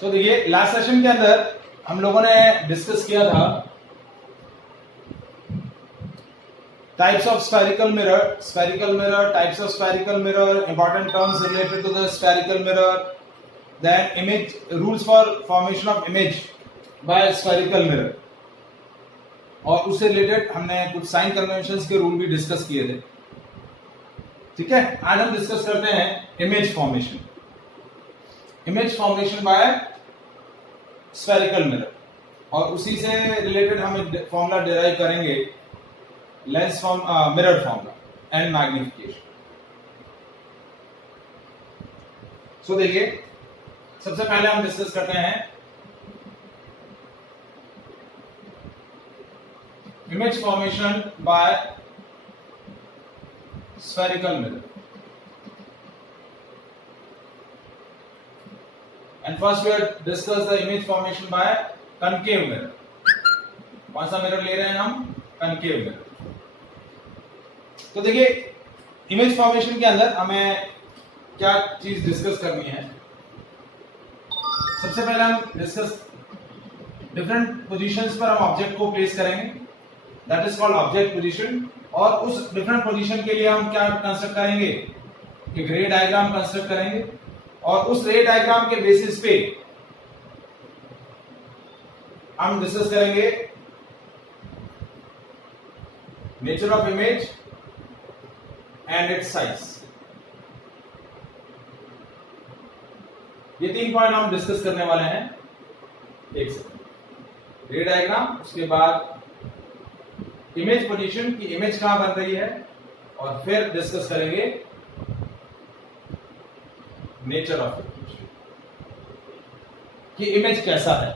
सो देखिए last session के अंदर हम लोगों ने डिस्कस किया था types of spherical mirror, types of spherical mirror, important terms related to the spherical mirror, then image rules for formation of image by spherical mirror, और उससे रिलेटेड हमने कुछ साइन कन्वेंशंस के रूल भी डिस्कस किए थे। ठीक है, आज हम डिस्कस करते हैं image formation by spherical mirror, और उसी से रिलेटेड हम एक फॉर्मूला डिराइव करेंगे, lens mirror formula and magnification. So देखिए सबसे पहले हम डिस्कस करते हैं image formation bye spherical mirror, and first we have discussed the image formation by concave mirror। कौन सा मिरर ले रहे हैं हम? concave mirror। तो देखिए इमेज फॉर्मेशन के अंदर हमें क्या चीज डिस्कस करनी है। सबसे पहले हम डिस्कस डिफरेंट पोजीशंस पर हम ऑब्जेक्ट को प्लेस करेंगे, that is called object position. और उस डिफरेंट पोजीशन के लिए हम क्या कंस्ट्रक्ट करेंगे, एक रे डायग्राम कंस्ट्रक्ट करेंगे, और उस रे डायग्राम के बेसिस पे हम डिस्कस करेंगे nature of image and it's size. ये 3 पॉइंट हम डिस्कस करने वाले हैं। एक सेकंड, रे डायग्राम, उसके बाद इमेज पोजीशन की इमेज कहां बन रही है, और फिर डिस्कस करेंगे नेचर ऑफ इमेज कि इमेज कैसा है।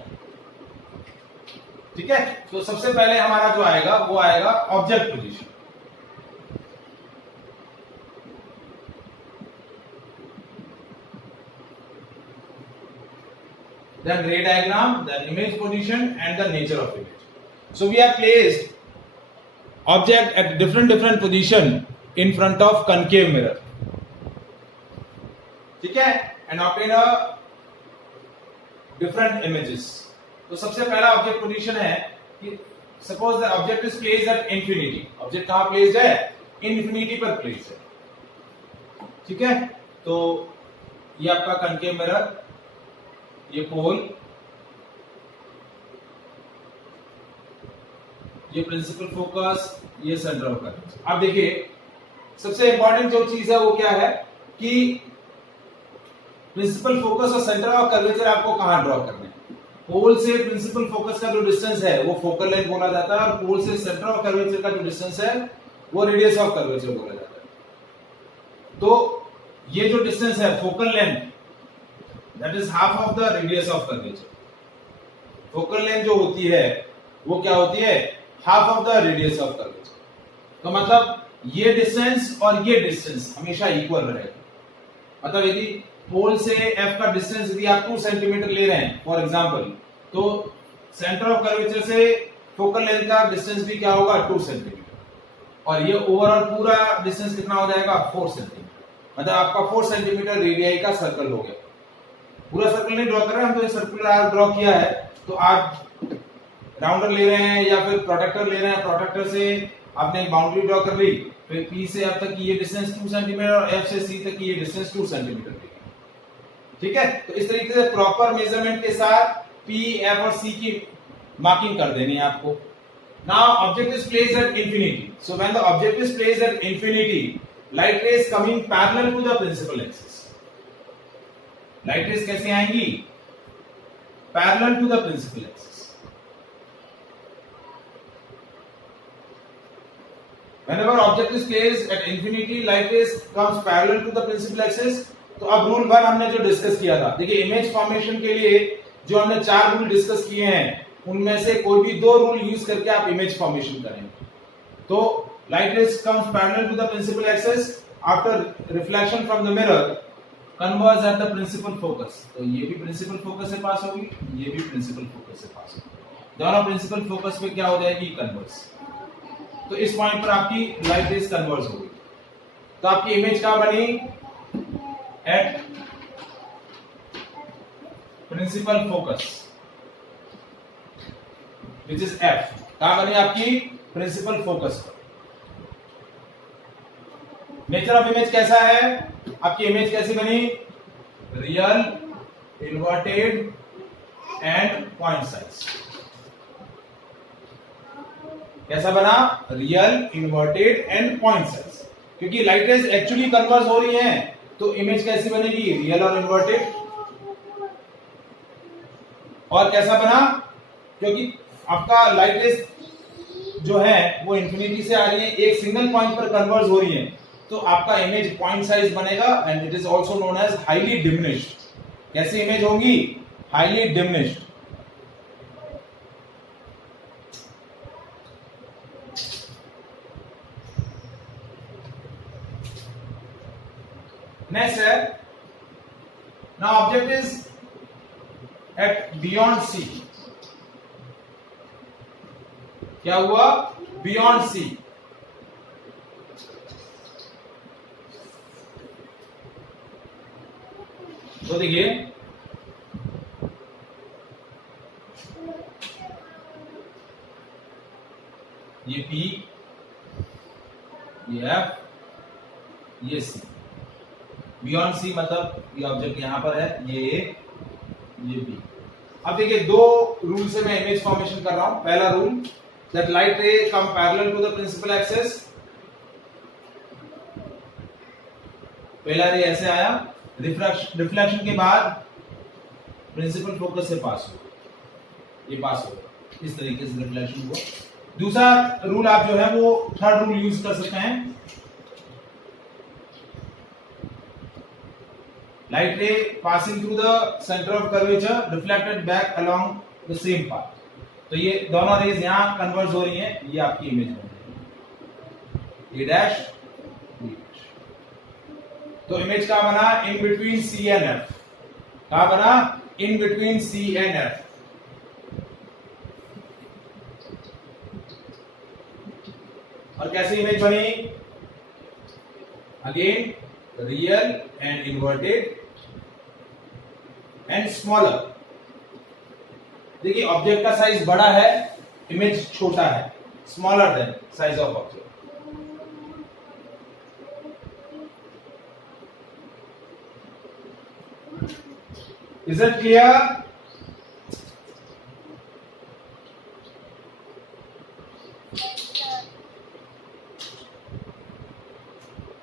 ठीक है, तो सबसे पहले हमारा जो आएगा वो आएगा object position. then ray diagram, then image position and the nature of image. So we have placed object at different position in front of concave mirror, ठीक है, and obtain a different images। तो सबसे पहला object position है कि suppose the object is placed at infinity. Object कहां placed है? Infinity पर प्लेस्ड है। ठीक है, तो ये आपका concave मिरर, ये पोल, ये प्रिंसिपल फोकस, ये सेंटर ऑफ कर्वेचर। अब देखिए सबसे इंपॉर्टेंट जो चीज है वो क्या है कि प्रिंसिपल फोकस और सेंटर ऑफ कर्वेचर आपको कहां ड्रॉ करना है। पोल से प्रिंसिपल फोकस का जो डिस्टेंस है वो फोकल लेंथ बोला जाता है, और पोल से सेंटर ऑफ कर्वेचर का जो डिस्टेंस है वो रेडियस ऑफ कर्वेचर बोला जाता है। तो ये जो डिस्टेंस है focal length, that is half of the radius of curvature. Focal length जो होती है वो क्या होती है? Half of the radius of curvature. तो मतलब ये डिस्टेंस और ये डिस्टेंस हमेशा इक्वल रहेगा। मतलब यदि पोल से एफ का डिस्टेंस यदि आप 2 सेंटीमीटर ले रहे हैं फॉर एग्जांपल, तो सेंटर ऑफ कर्वेचर से फोकल लेंथ का डिस्टेंस भी क्या होगा? 2 सेंटीमीटर, और ये ओवरऑल पूरा डिस्टेंस कितना हो जाएगा? 4 सेंटीमीटर। मतलब आपका 4 सेंटीमीटर रेडियाई का सर्कल हो गया। पूरा सर्कल नहीं ड्रॉ कर रहे हैं हम, तो सर्कुलर आर्क ड्रॉ किया है। तो आप राउंडर ले रहे हैं या फिर प्रोटेक्टर ले रहे हैं, प्रोटेक्टर से आपने एक बाउंड्री ड्रॉ कर ली, फिर P से F तक की ये डिस्टेंस 2 सेंटीमीटर और F से C तक की ये डिस्टेंस 2 सेंटीमीटर। ठीक है, तो इस तरीके से प्रॉपर मेजरमेंट के साथ P, F और C की मार्किंग कर देनी है आपको। Now object is placed at infinity, so when the object is placed at infinity, light rays coming parallel to the principal axis. Light rays कैसे आएंगी? Parallel to the principal axis. Whenever object is placed at infinity, light rays comes parallel to the principal axis। तो अब rule 1 हमने जो discuss किया था, देखिए image formation के लिए जो हमने 4 रूल डिस्कस किए हैं, उनमें से कोई भी 2 रूल यूज करके आप इमेज फॉर्मेशन करेंगे। तो light rays comes parallel to the principal axis after reflection from the mirror converge at the principal focus. तो ये भी प्रिंसिपल फोकस से पास होगी, ये भी प्रिंसिपल फोकस से पास होगी। दोनों प्रिंसिपल फोकस पे क्या हो जाएगी? कन्वर्ज। तो इस पॉइंट पर आपकी लाइट रेज कन्वर्ज होगी। तो आपकी इमेज क्या बनी? At principal focus which is F, कहां बनी आपकी प्रिंसिपल फोकस पर। नेचर ऑफ इमेज कैसा है, आपकी इमेज कैसी बनी, real, inverted and point size. कैसा बना, real, inverted and point size. क्योंकि लाइट रेज एक्चुअली कन्वर्ज हो रही हैं, तो इमेज कैसी बनेगी, रियल और इन्वर्टेड। और कैसा बना, क्योंकि आपका लाइट रेज जो है वो इंफिनिटी से आ रही है, एक सिंगल पॉइंट पर कन्वर्ज हो रही है, तो आपका इमेज पॉइंट साइज बनेगा and it is also known as highly diminished. कैसी इमेज होगी, हाईली डिमिनिश्ड। नेक्स्ट है, now object is at beyond C. क्या हुआ, बियॉन्ड सी। तो देखिए ये P, ये F, ये C। बियॉन्ड C मतलब ये ऑब्जेक्ट यहां पर है, ये A, ये B। अब देखिए दो रूल से मैं इमेज फॉर्मेशन कर रहा हूं। पहला rule, that light ray come parallel to the principal axis. पहला रे ऐसे आया, रिफ्लेक्शन के बाद प्रिंसिपल फोकस से पास हो, ये पास हो, इस तरीके से रिफ्लेक्शन को। दूसरा रूल आप जो है वो थर्ड रूल यूज कर सकते हैं, लाइट रे passing through the centre of curvature reflected back along the same path. तो ये दोनों रेज यहां कन्वर्ज हो रही हैं, ये आपकी इमेज बन रही है, ए डैश बी डैश। तो इमेज का बना in between C and F, कहां बना, in between C and F. और कैसी इमेज बनी, again real and inverted and smaller. देखिए ऑब्जेक्ट का साइज बड़ा है, इमेज छोटा है, smaller than size of object. Is it clear?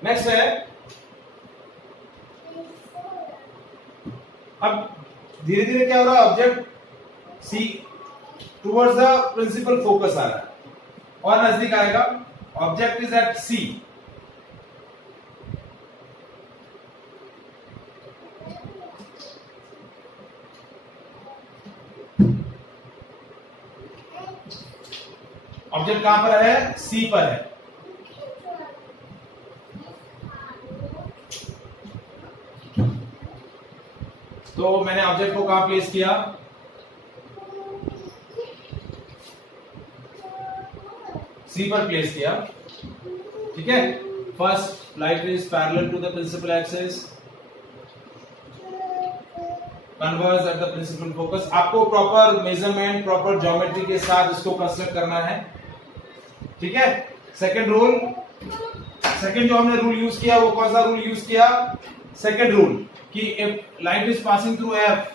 Next है, अब धीरे धीरे क्या हो रहा है, object C towards the principal focus आ रहा है और नजदीक आएगा। Object is at C, object कहां पर है, सी पर है। तो मैंने ऑब्जेक्ट को कहां प्लेस किया, सी पर प्लेस किया, ठीक है। First light is parallel to the principal axis, converge at the principal focus. आपको प्रॉपर मेजरमेंट, प्रॉपर ज्योमेट्री के साथ इसको कंस्ट्रक्ट करना है, ठीक है। सेकंड रूल, सेकंड जो हमने रूल यूज किया वो कौन सा रूल यूज किया, सेकंड रूल, कि if light is passing through F,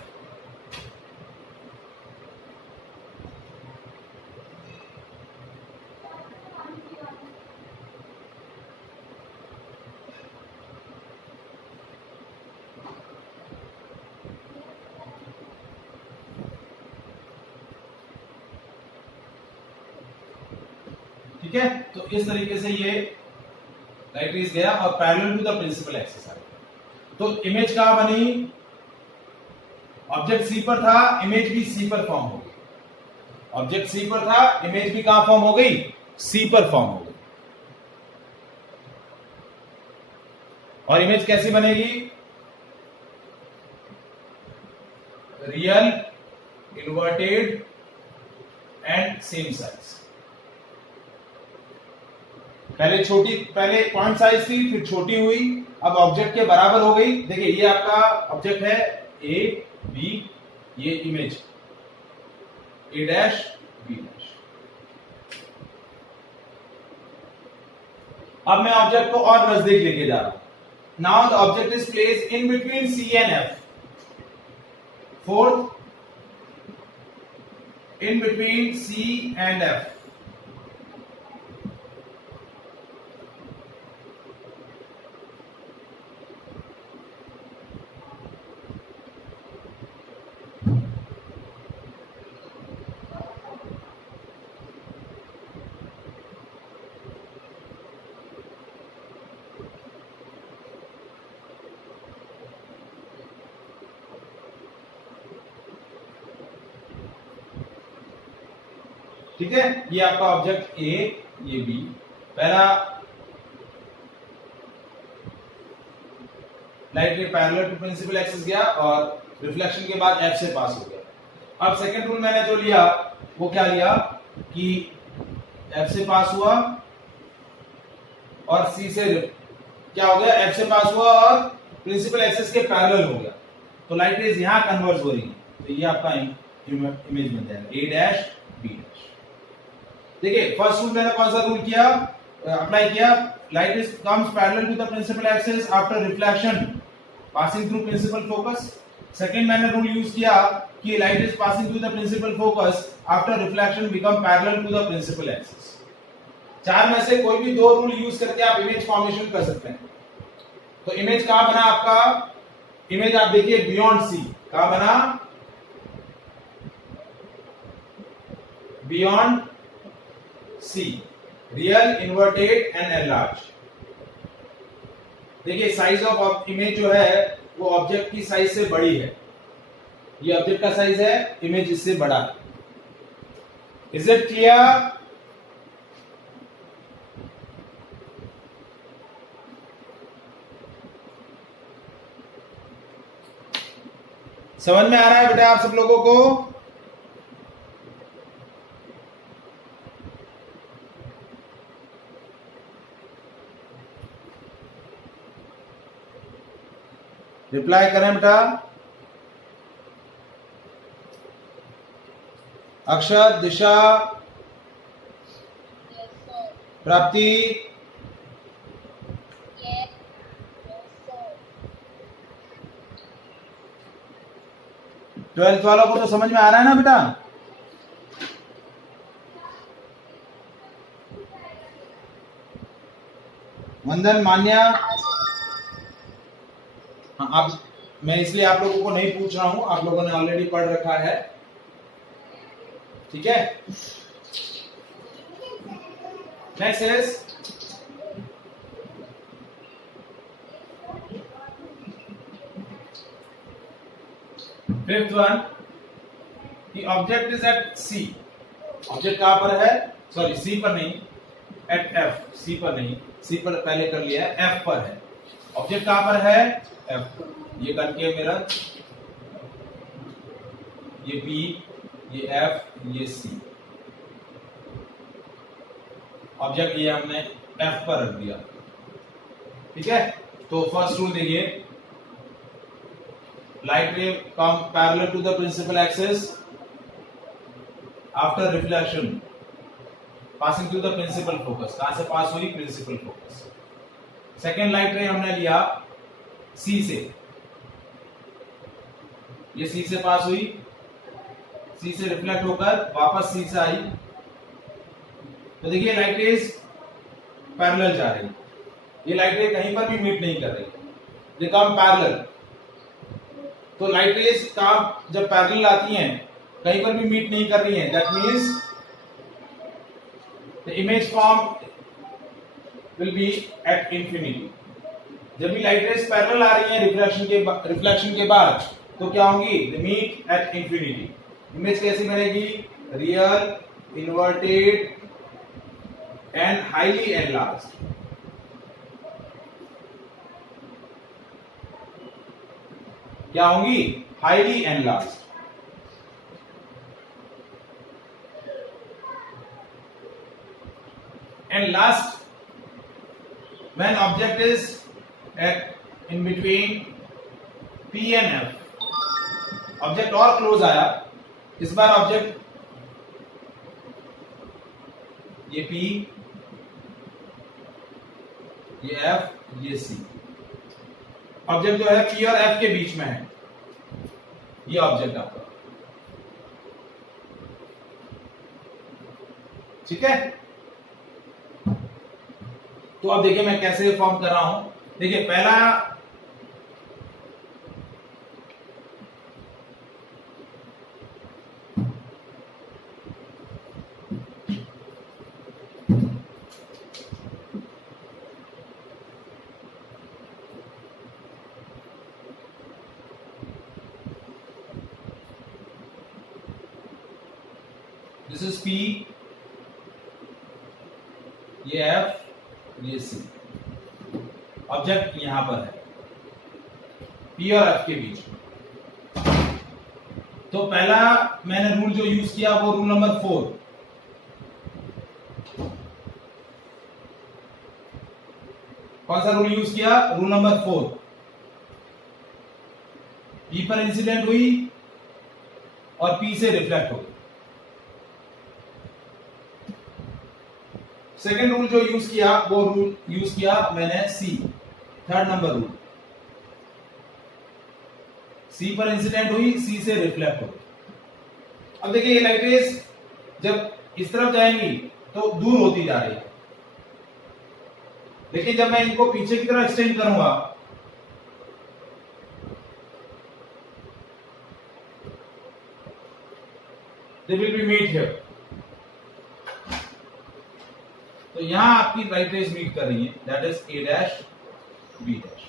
ठीक है। तो इस तरीके से ये लाइट रेज गया और parallel to the principal axis आ गया। तो इमेज कहां बनी, ऑब्जेक्ट सी पर था, इमेज भी सी पर फॉर्म हो गई। ऑब्जेक्ट सी पर था, इमेज भी कहां फॉर्म हो गई, सी पर फॉर्म हो गई। और इमेज कैसी बनेगी, real, inverted and same size. पहले पॉइंट साइज थी, फिर छोटी हुई, अब ऑब्जेक्ट के बराबर हो गई। देखिए ये आपका ऑब्जेक्ट है ए बी, ये image A dash B dash. अब मैं ऑब्जेक्ट को और नजदीक लेके जा रहा हूं। Now the object is placed in between C and F. Fourth, in between C and F. ठीक है, ये आपका ऑब्जेक्ट ए, ये बी। पहला light ray parallel to principal axis गया और रिफ्लेक्शन के बाद एफ से पास हो गया। अब सेकंड रूल मैंने जो लिया वो क्या लिया कि एफ से पास हुआ और सी से क्या हो गया, एफ से पास हुआ और प्रिंसिपल एक्सिस के पैरेलल हो गया, तो लाइट रेज यहां कन्वर्ज हो रही है, तो ये आपका इमेज बन जाएगा ए डैश बी डैश। देखिए फर्स्ट रूल मैंने कौन सा रूल किया अप्लाई किया, light rays comes parallel to the principal axis after reflection passing through principal focus. Second मैंने रूल यूज किया कि light rays passing through the principal focus after reflection become parallel to the principal axis. चार में से कोई भी दो rule use करके आप इमेज फॉर्मेशन कर सकते हैं। तो इमेज कहां बना आपका, इमेज आप देखिए बियॉन्ड सी, कहां बना, beyond C, real, inverted and enlarge. देखिए साइज ऑफ इमेज जो है वो ऑब्जेक्ट की साइज से बड़ी है, ये ऑब्जेक्ट का साइज है, इमेज इससे बड़ा है। Is it clear? समझ में आ रहा है बेटा आप सब लोगों को? रिप्लाई करें बेटा। अक्षर, दिशा, प्राप्ति, 12th वालों को तो समझ में आ रहा है ना बेटा? वंदन, मान्या, हाँ आप, मैं इसलिए आप लोगों को नहीं पूछ रहा हूं, आप लोगों ने ऑलरेडी पढ़ रखा है, ठीक है। Next is fifth one, the object is at C। Object कहां पर है, सॉरी सी पर नहीं, एट एफ, सी पर नहीं, सी पर पहले कर लिया है, एफ पर है। ऑब्जेक्ट कहां पर है, एफ पर। ये कनकेव मिरर, ये बी, ये एफ, ये सी। ऑब्जेक्ट ये हमने एफ पर रख दिया, ठीक है। तो फर्स्ट रूल देखिए, light ray come parallel to the principal axis after reflection passing through the principal focus. कहां से पास हुई, प्रिंसिपल फोकस। सेकेंड लाइट रे हमने लिया सी से, ये सी से पास हुई, सी से रिफ्लेक्ट होकर वापस सी से आई, तो देखिए लाइट रेज पैरेलल जा रही, ये लाइट रे कहीं पर भी मीट नहीं कर रही, ये कम पैरेलल। तो लाइट रेज का जब पैरेलल आती हैं कहीं पर भी मीट नहीं कर रही हैं, that means the image form will be at infinity. जब भी लाइट रेज पैरेलल आ रही हैं रिफ्लेक्शन के बाद, तो क्या होंगी, the meet at infinity. Image कैसी बनेगी, real, inverted and highly enlarged. क्या होंगी, highly enlarged. And last, when object is at in between P and F, object और क्लोज आया, इस बार ऑब्जेक्ट ये P, ये F, ये C। ऑब्जेक्ट जो है P और F के बीच में है, ये ऑब्जेक्ट आपका, ठीक है। तो अब देखिए मैं कैसे फॉर्म कर रहा हूं। देखिए पहला दिस इज P, ये F, ये C। ऑब्जेक्ट यहां पर है P और F के बीच में। तो पहला मैंने रूल जो यूज किया वो रूल नंबर 4। कौन सा रूल यूज किया? Rule number 4। P पर इंसिडेंट हुई और P से रिफ्लेक्ट हो गई। सेकेंड रूल जो यूज किया वो रूल यूज किया मैंने C, third number rule. C पर इंसिडेंट हुई, C से रिफ्लेक्ट हो गई। अब देखिए ये लाइट रेज जब इस तरफ जाएंगी तो दूर होती जा रही है, लेकिन जब मैं इनको पीछे की तरफ एक्सटेंड करूंगा they will be meet here। तो यहां आपकी लाइट रेज मीट कर रही है, that is A dash B dash.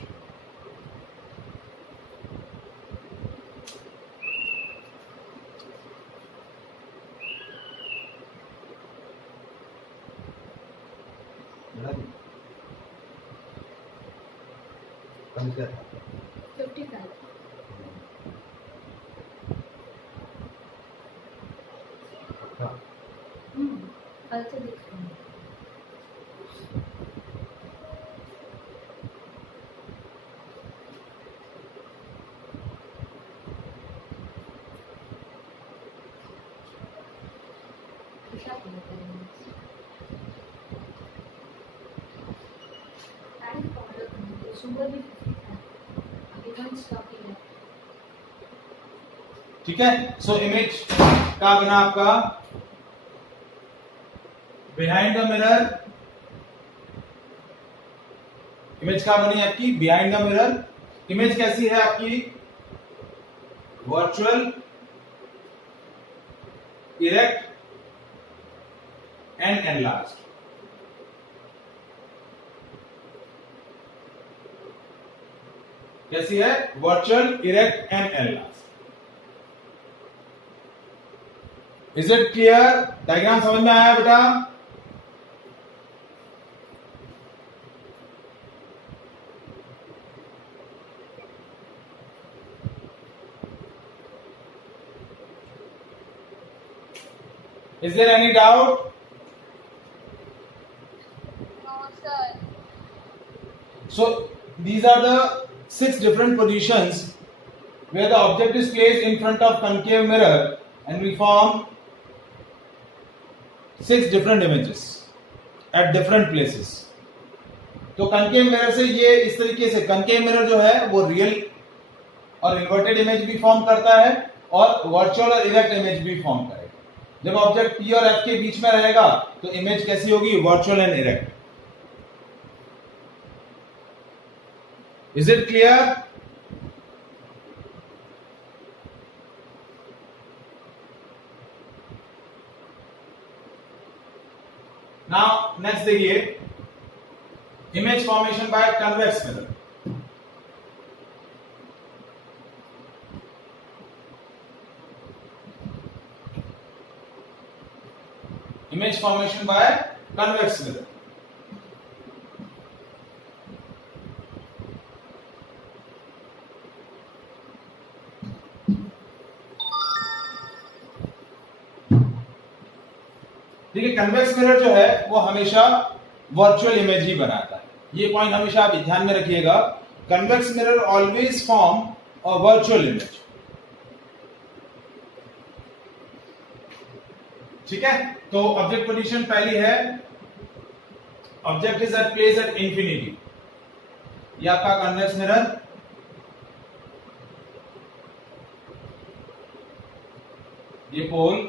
ठीक है। सो इमेज का बना आपका बिहाइंड द मिरर। इमेज का बनी आपकी बिहाइंड द मिरर। इमेज कैसी है आपकी? Virtual, erect and enlarged. कैसी है? Virtual, erect and enlarged. Is it clear? Diagram समझ में आया बेटा? Is there any doubt? No, sir. So these are the 6 different positions where the object is placed in front of concave mirror and we form 6 different images at different places. तो concave mirror से ये इस तरीके से concave mirror जो है वो real और इन्वर्टेड इमेज भी फॉर्म करता है और वर्चुअल और इरेक्ट इमेज भी फॉर्म करेगा। जब ऑब्जेक्ट P और F के बीच में रहेगा तो इमेज कैसी होगी? Virtual and erect. Is it clear? Now next देखिए, image formation by convex mirror. Image formation by convex mirror. देखिए कन्वेक्स मिरर जो है वो हमेशा वर्चुअल इमेज ही बनाता है। ये पॉइंट हमेशा आप ध्यान में रखिएगा। Convex mirror always form a virtual image. ठीक है, तो ऑब्जेक्ट पोजीशन पहली है, object is at place at infinity, ये आपका कन्वेक्स मिरर, ये पोल,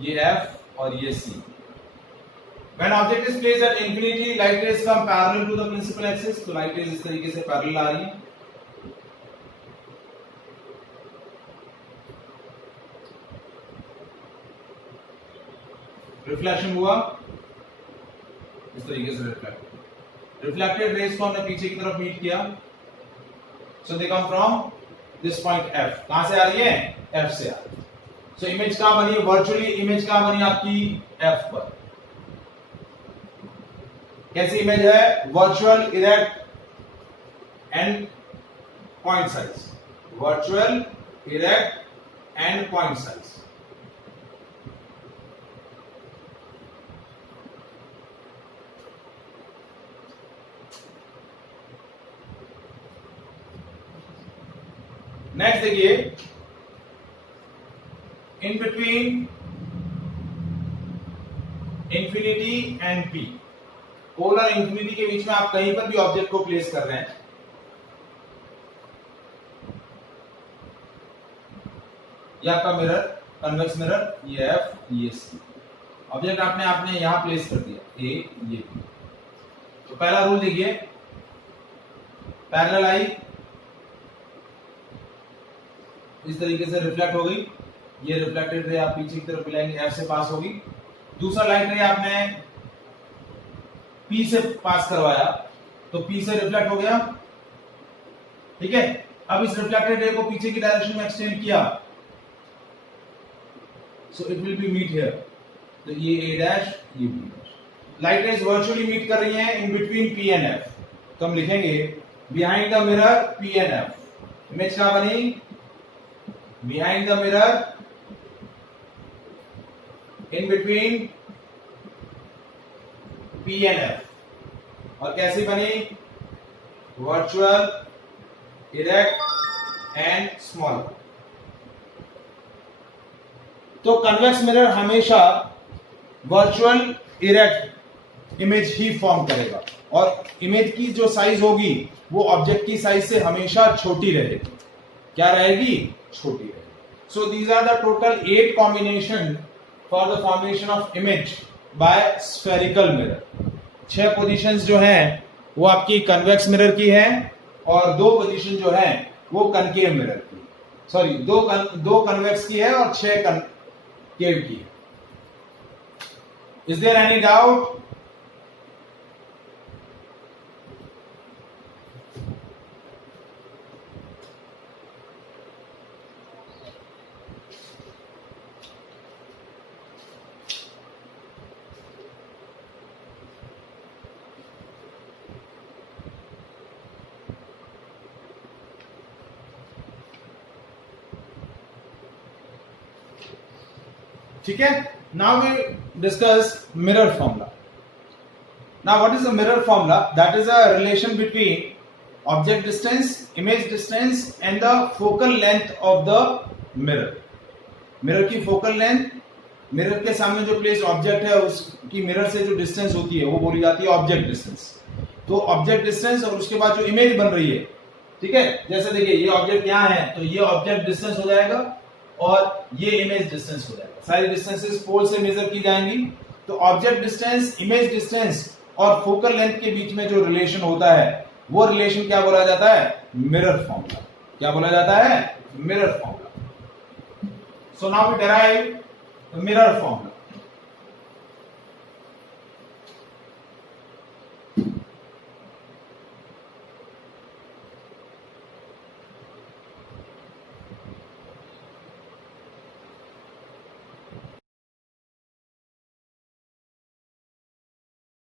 ये F और ये C। When object is placed at infinity, light rays come parallel to the principal axis, तो light rays इस तरीके से पैरेलल आ रही है। रिफ्लेक्शन हुआ इस तरीके से, रिफ्लेक्टेड रेज को हमने पीछे की तरफ मीट किया, so they come from this point F। कहां से आ रही है? F से आ रही है। सो इमेज कहां बनी? वर्चुअली इमेज कहां बनी आपकी? F पर। कैसी इमेज है? Virtual, erect and point size, virtual, erect and point size. Next देखिए, in between infinity and P, pole और इंफिनिटी के बीच में आप कहीं पर भी ऑब्जेक्ट को प्लेस कर रहे हैं, ये आपका मिरर, कन्वेक्स मिरर, ये F, ये C। ऑब्जेक्ट आपने यहां प्लेस कर दिया, A, ये B। तो पहला रूल देखिए, पैरेलल आई इस तरीके से रिफ्लेक्ट हो गई, ये रिफ्लेक्टेड रे आप पीछे की तरफ मिलाएंगे, F से पास होगी। दूसरा लाइट रे आपने P से पास करवाया, तो P से रिफ्लेक्ट हो गया, ठीक है। अब इस रिफ्लेक्टेड रे को पीछे की डायरेक्शन में एक्सटेंड किया, so it will be meet here, तो ये A डैश, ये B dash. Light rays virtually meet कर रही हैं in between P and F, तो हम लिखेंगे behind the mirror P and F। Image क्या बनी? Behind the mirror, in between P and F। और कैसी बनी? Virtual, erect and small. तो कन्वेक्स मिरर हमेशा वर्चुअल, इरेक्ट इमेज ही फॉर्म करेगा, और इमेज की जो साइज होगी वो ऑब्जेक्ट की साइज से हमेशा छोटी रहेगी। क्या रहेगी? छोटी रहेगी। So these are the total 8 combination for the formation of image by spherical mirror। 6 positions जो हैं वो आपकी कन्वेक्स मिरर की हैं, और 2 पोजीशन जो हैं वो कनकेव मिरर की, सॉरी दो कन्वेक्स की है और 6 कनकेव की है। Is there any doubt? ठीक है, now we discuss mirror formula. Now what is the mirror formula? That is a relation between object distance, image distance and the focal length of the mirror. Mirror की focal length, mirror के सामने जो place object है उसकी mirror से जो distance होती है वो बोली जाती है ऑब्जेक्ट डिस्टेंस। तो ऑब्जेक्ट डिस्टेंस और उसके बाद जो इमेज बन रही है, ठीक है, जैसे देखिए ये ऑब्जेक्ट यहाँ है तो ये ऑब्जेक्ट डिस्टेंस हो जाएगा और ये इमेज डिस्टेंस हो जाएगा। सारी डिस्टेंसेस पोल से मेजर की जाएंगी, तो ऑब्जेक्ट डिस्टेंस, इमेज डिस्टेंस और फोकल लेंथ के बीच में जो रिलेशन होता है वो रिलेशन क्या बोला जाता है? Mirror formula. क्या बोला जाता है? Mirror formula. So now we derive the mirror formula.